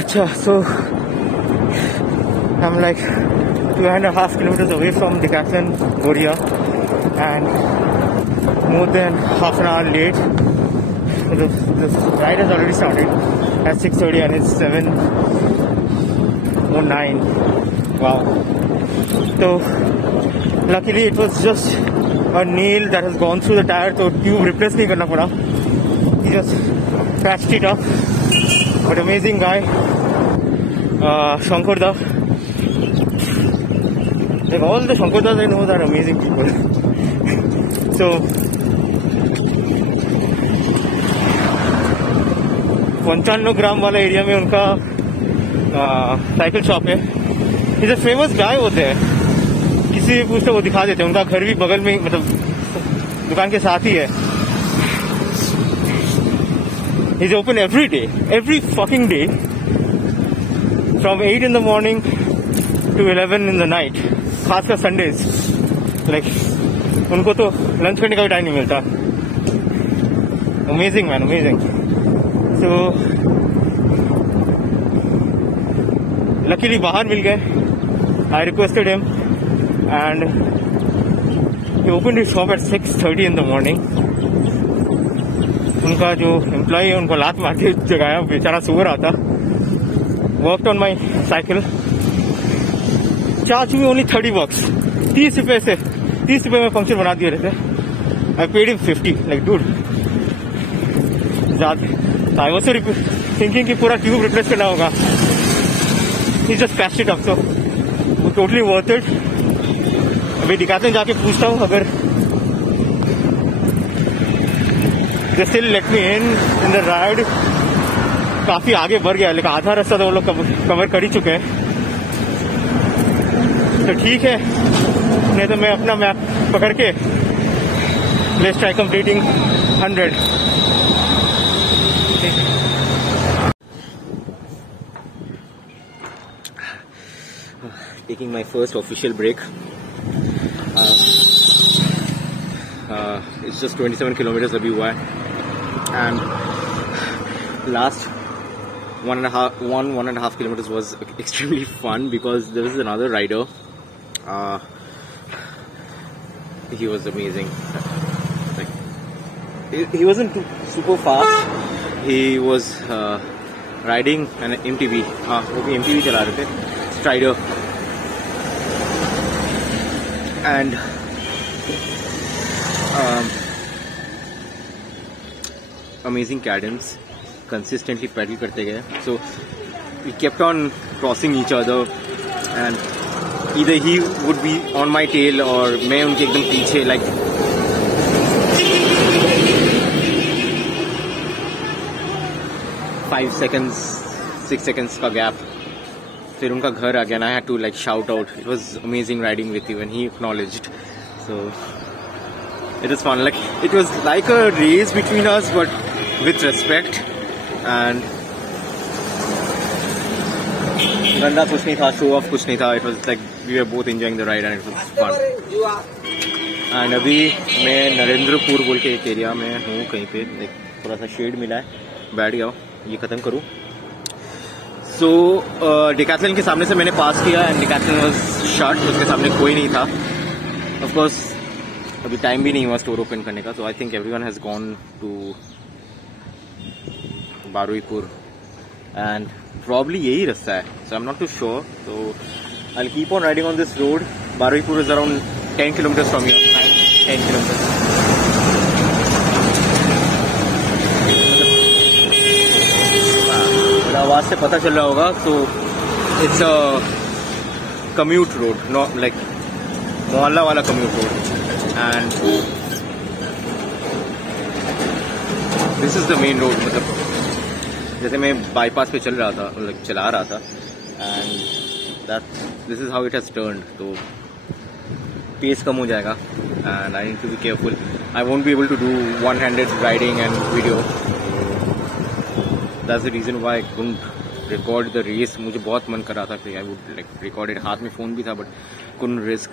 Acha, so I'm like 2.5 kilometers away from Decathlon Korea and more than half an hour late. So the ride has already started at 6:30 and it's 7:09. Wow. So luckily it was just a nail that has gone through the tire, so tube replace nahi karna pada. He just patched it up. But amazing guy, Shankarda. Like all the Shankardas I know are amazing people. So 55 ग्राम वाला area में उनका cycle shop है. Is a famous गाय होते हैं, किसी भी पूछते वो दिखा देते हैं. उनका घर भी बगल में, मतलब दुकान के साथ ही है. He's open every day, every fucking day, from 8 in the morning to 11 in the night. खासकर Sundays. Like उनको तो लंच करने का भी टाइम नहीं मिलता. Amazing man, amazing. So luckily बाहर मिल गए. I requested him and he opened his shop at 6:30 in the morning. उनका जो एम्प्लॉय है उनको लात मार के जगाया, बेचारा सो रहा था. Worked on my cycle. Charge में ओनली 30 bucks, 30 रुपए में पंक्चर बना दिए रहते. I paid him 50. Like dude ज्यादा. आई वाज थिंकिंग कि पूरा ट्यूब रिप्लेस करना होगा. He just patched it up, so totally worth it. अभी डिकैथलॉन जाके पूछता हूँ अगर they still let me in the ride. काफी आगे बढ़ गया, लेकिन आधा रास्ता तो वो लोग कवर कर ही चुके हैं. तो ठीक है, नहीं तो मैं अपना मैप पकड़ के let's try completing 100. Taking my first official break. It's just 27 kilometers अभी हुआ है. And last one and a half kilometers was extremely fun because there was another rider. He was amazing. Like he wasn't super fast. He was riding an MTV. वो भी MTV चला रहे थे, Strider. And amazing cadence, consistently pedal करते गए. So we kept on crossing each other and either he would be on my tail or मैं उनके एकदम पीछे. Like 5 seconds 6 seconds का gap. फिर उनका घर आ गया and I had to like shout out. It was amazing riding with you and he acknowledged. So it was fun. Like it was like a race between us, but with respect. And गंदा कुछ नहीं था, show off कुछ नहीं था. It was like we were both enjoying the ride and it was fun. And अभी मैं नरेंद्रपुर बोल के एक एरिया में हूँ कहीं पे. like थोड़ा सा शेड मिला है, बैठ गया. ये खत्म करूँ. So डिकैथलॉन के सामने से मैंने पास किया and डिकैथलॉन was shut. उसके सामने कोई नहीं था. Of course अभी टाइम भी नहीं हुआ स्टोर ओपन करने का. So I think everyone has gone to Baruipur and probably यही रास्ता है. So I am not too sure. So I will keep on riding on this road. Baruipur is around 10 kilometres from here. 10 kilometres. आवाज से पता चल रहा होगा. So it's a commute road, not like mohalla वाला commute road. And this is the main road. मतलब जैसे मैं बाईपास पे चला रहा था and this is how it has turned. तो पेस कम हो जाएगा and I need to be careful. I won't be able to do one-handed riding and video. That's the reason why I couldn't record the race. मुझे बहुत मन कर रहा था कि I would like record it. हाथ में फोन भी था but couldn't risk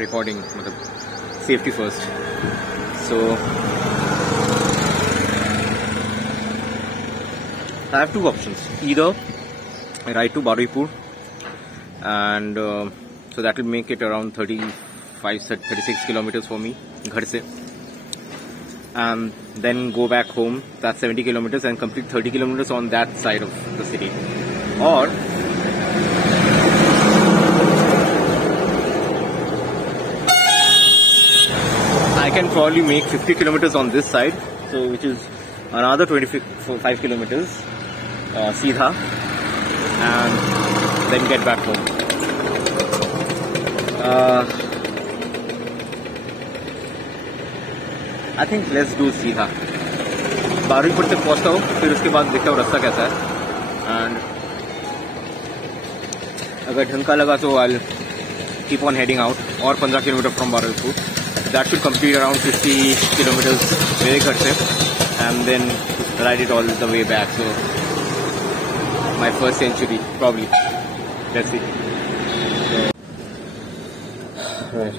recording. मतलब safety first. So I have two options. Either I ride to Barupur, and so that will make it around 36 kilometers for me, ghar se. And then go back home, that's 70 kilometers, and complete 30 kilometers on that side of the city. Or I can probably make 50 kilometers on this side, so which is another 25 kilometers Seedha, and then get back home. I think let's do Seedha. Baruipur तक पहुंचता हूँ, फिर उसके बाद देखता हूँ रास्ता कैसा है, and अगर ढंग का लगा तो I'll keep on heading out, और 15 kilometre from Baruipur. That should complete around 50 kilometers मेरे घर से, and then ride it all the way back. So my first century probably. Let's see. Right.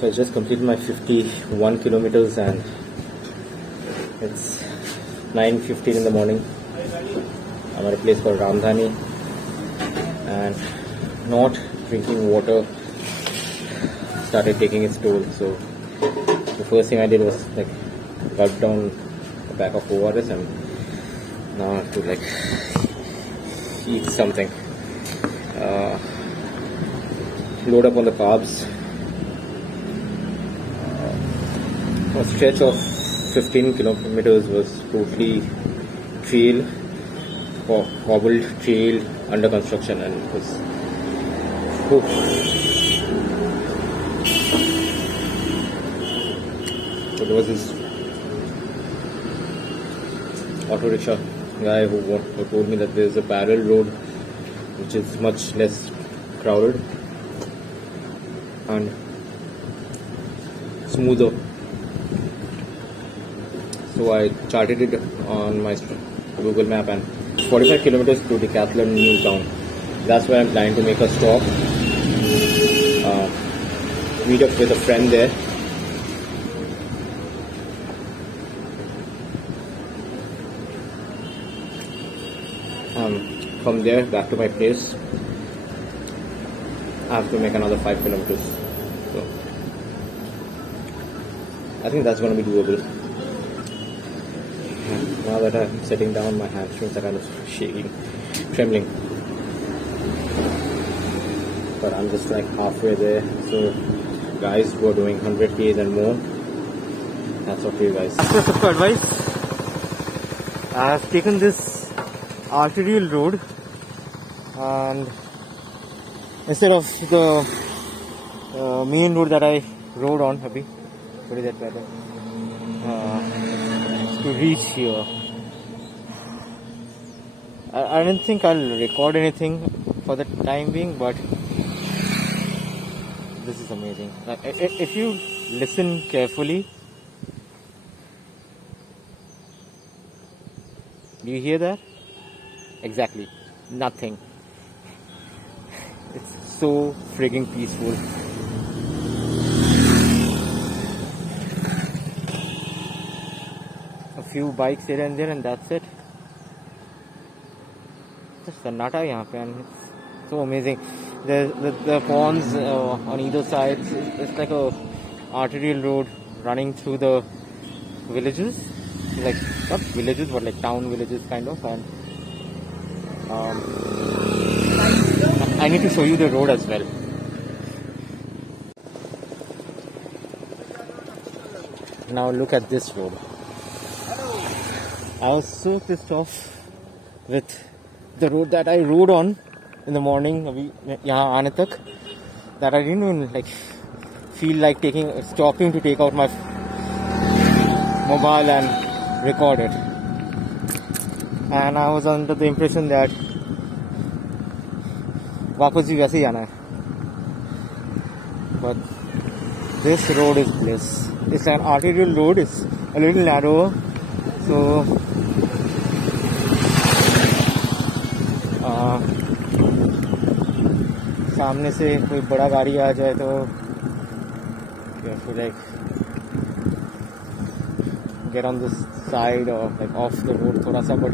So I just completed my 51 kilometers and it's 9:15 in the morning. I'm at a place called Ramdhani, and not drinking water started taking its toll. So the first thing I did was like gulp down a pack of ORS, and now I have to like eat something. Load up on the carbs. A stretch of 15 kilometers was totally trail, cobbled trail under construction, and it was so there was this auto rickshaw guy who told me that there is a parallel road which is much less crowded and smoother. So I charted it on my Google map, and 45 kilometers to Decathlon New Town. That's where I'm planning to make a stop. Meet up with a friend there. From there back to my place. I have to make another 5 kilometers. So I think that's going to be doable. Now that I'm sitting down, my hamstrings are kind of shaking, trembling. But I'm just like halfway there. So guys who are doing 100 Ks and more, that's up to you guys. Just for advice, I have taken this arterial road, and instead of the main road that I rode on, to reach here. I don't think I'll record anything for the time being, but this is amazing. Like, if you listen carefully, do you hear that? Exactly, nothing. It's so frigging peaceful. A few bikes here and there, and that's it. Just Sannata यहाँ पे, and it's so amazing. The ponds on either side. It's like a arterial road running through the villages, like not villages but like town villages kind of. And I need to show you the road as well. Now look at this road. I was so pissed off with the road that I rode on in the morning यहाँ आने तक, that I didn't even like feel like stopping to take out my mobile and record it. And I was under the impression that वापस भी वैसे ही आना है. But this road is bliss. It's an arterial road. It's a little narrower, so सामने से कोई बड़ा गाड़ी आ जाए तो you have to like get on this side or like off the road thoda sa, but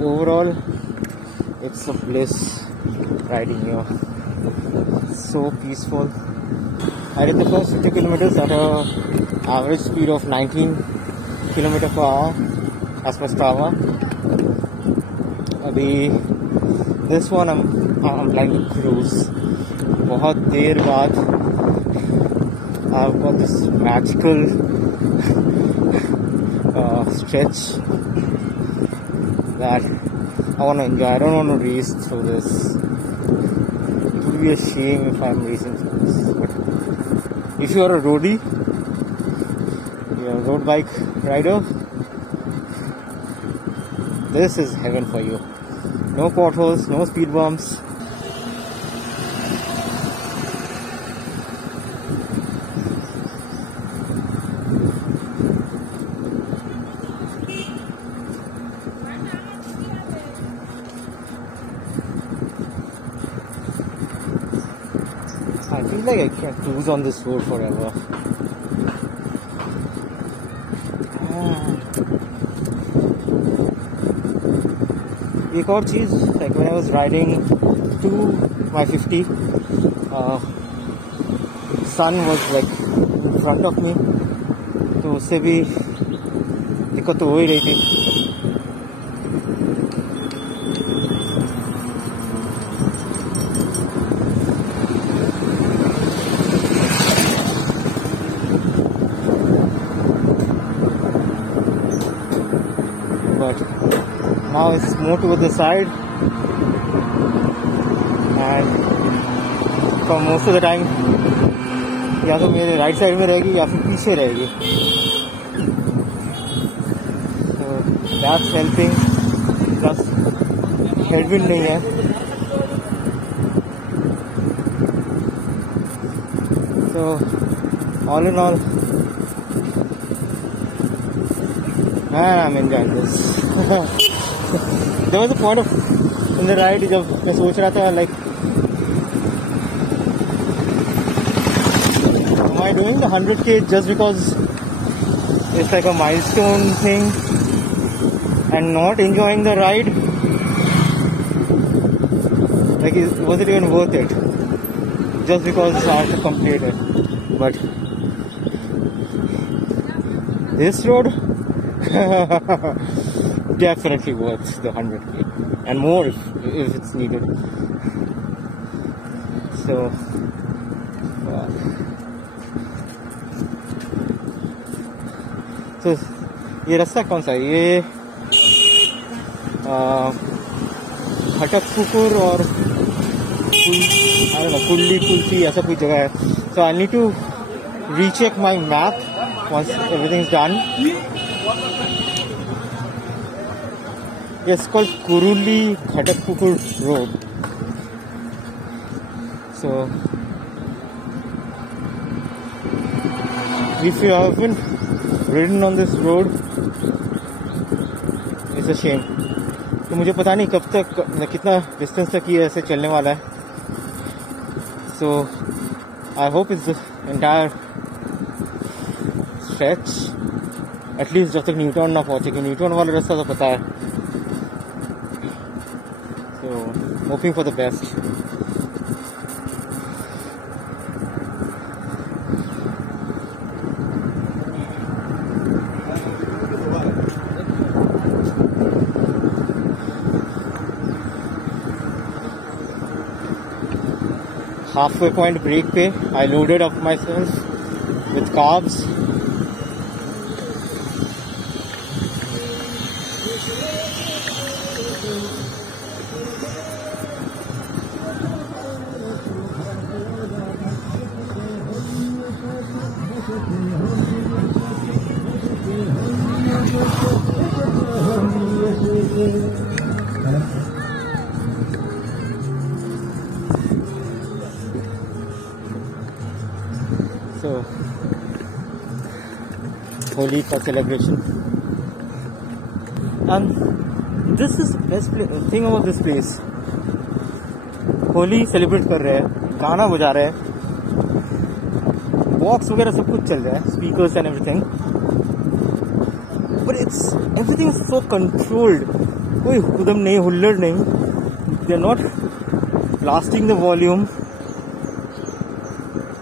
overall it's a bliss riding here. So peaceful. I did the first 50 kilometers at a average speed of 19 kilometers per hour as per Strava. Abhi this one I'm planning to cruise. बहुत देर बाद I've got this magical stretch that I want to enjoy. I don't want to race through this. It would be a shame if I'm racing through this. But if you are a roadie, you're a road bike rider, this is heaven for you. No potholes, no speed bumps. I feel like I can cruise on this road forever. एक और चीज़, like when I was riding to my 50, sun was like in front of me, तो उससे भी दिक्कत तो हो ही रही थी. But now it's more toward the side, and for most of the time या तो मेरे राइट साइड में रहेगी या फिर पीछे रहेगी. So that's helping. Plus headwind नहीं है. So all in all, I'm enjoying this. There was a point of in the ride जब मैं सोच रहा था like, am I doing the 100k just because it's like a milestone thing and not enjoying the ride? Like, was it even worth it just because I have to complete it? But this road definitely worth the 100k and more if it's needed. So ये रास्ता कौन सा है? ये खटकपुकुर और कुल्ली कुल्फी ऐसा कोई जगह है. So I need to recheck my map once everything is done. It's called Kuruli Khatakpukur Road. So if you haven't ridden on this road, it's a shame. तो मुझे पता नहीं कब तक कितना डिस्टेंस तक ये ऐसे चलने वाला है. So I hope it's the entire stretch, at least जब तक न्यूटन ना पहुंचेगी. न्यूटन वाला रास्ता तो पता है. So hoping for the best. Halfway point break पे I loaded up myself with carbs. So Holi का celebration, and this is the best thing about this place. Holi celebrate कर रहे हैं, गाना बजा रहे हैं, बॉक्स वगैरह सब कुछ चल रहा है, speakers and everything. it's everything is so controlled. कोई हुदम नहीं, हुल्लड़ नहीं. They're not blasting the volume.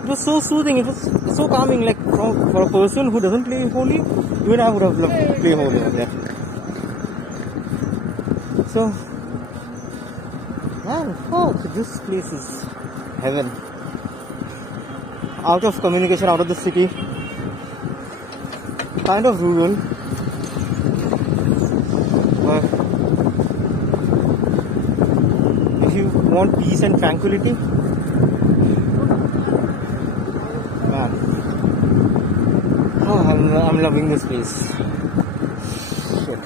It was so soothing. It was so calming. Like for a person who doesn't play Holi, even I would have loved to play Holi over there. So, man, fuck, this place is heaven. Out of communication, out of the city, kind of rural, but if you want peace and tranquility, man, oh, I'm loving this place. Shit.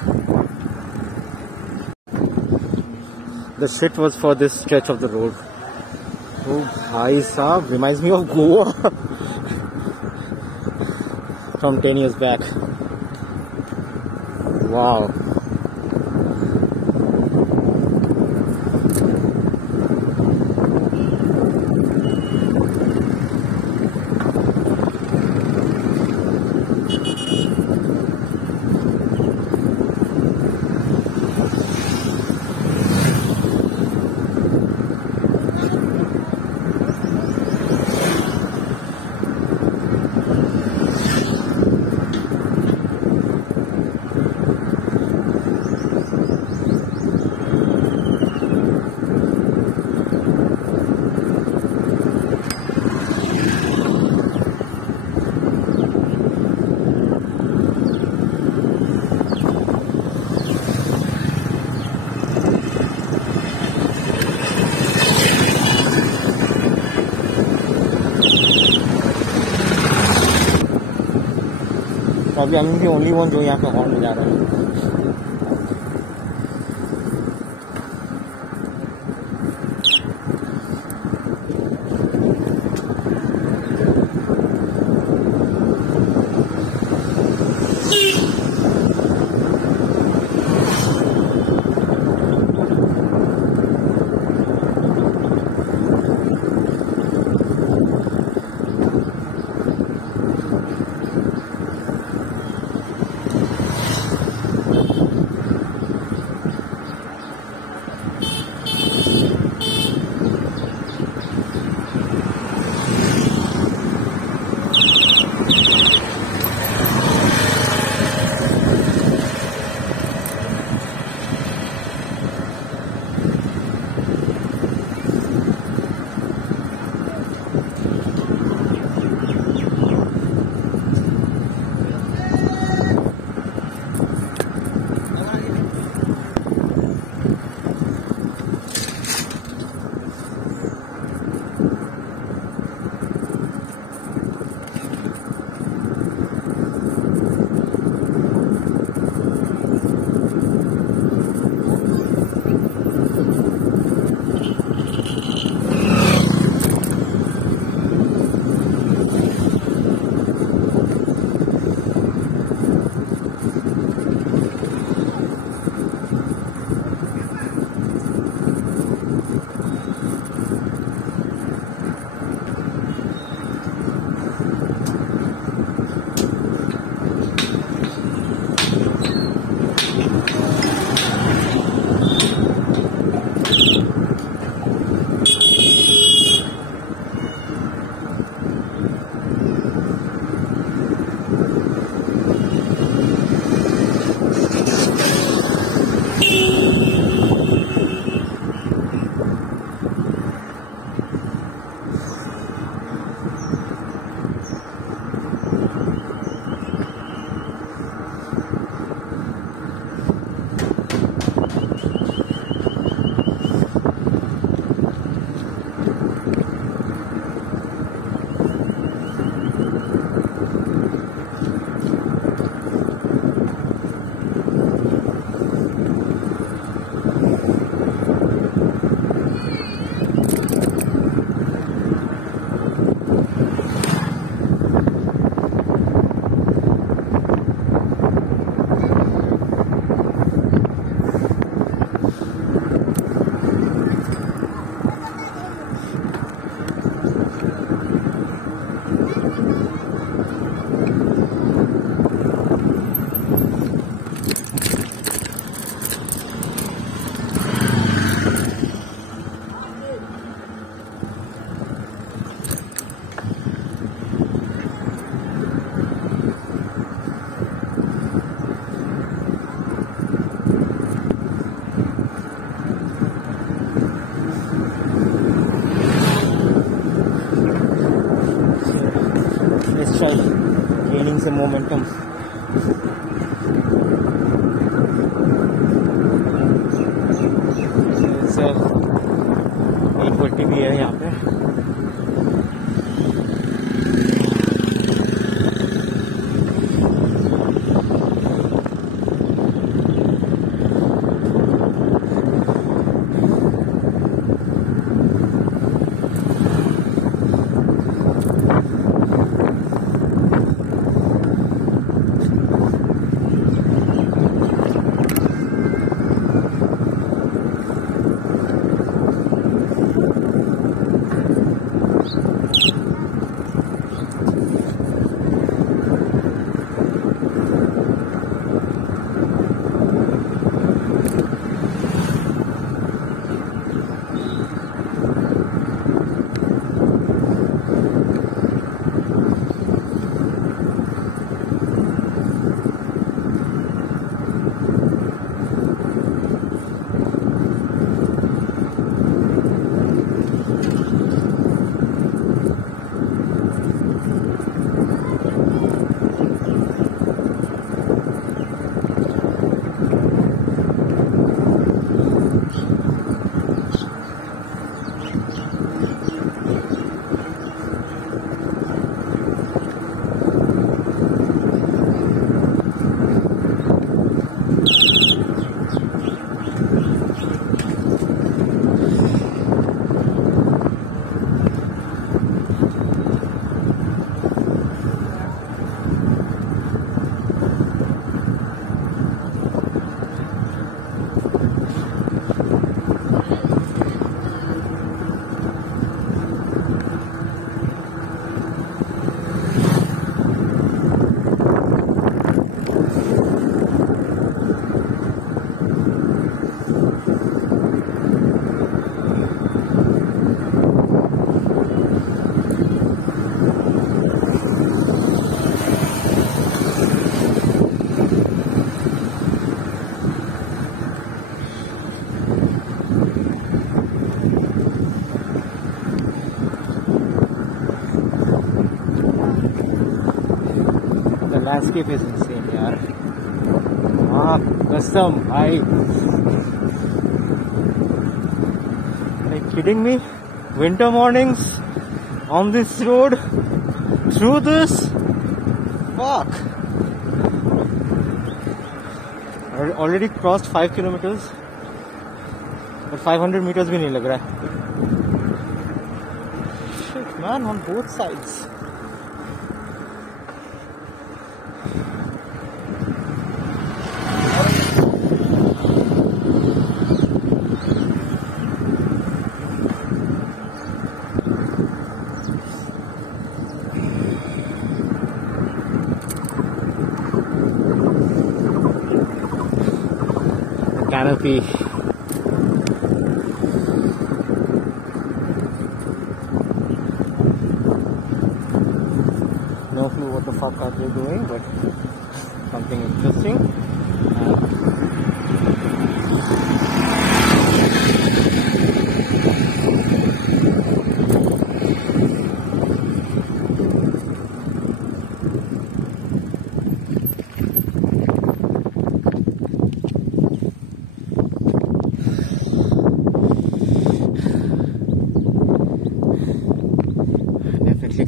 The shit was for this stretch of the road. Oh, bhai saab, reminds me of Goa from 10 years back. Wow. Probably I'm the only one जो यहाँ पे horn बजा रहा है. momentum. It's 8:20 भी है यहाँ पे. Landscape is insane, yaar. Custom. Are you kidding me? Winter mornings on this road through this. Fuck. I already crossed 5 kilometers, but 500 meters भी नहीं लग रहा है. Shit, man, on both sides. Canopy. No clue what the fuck are they doing, but something interesting.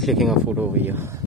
Clicking a photo over here.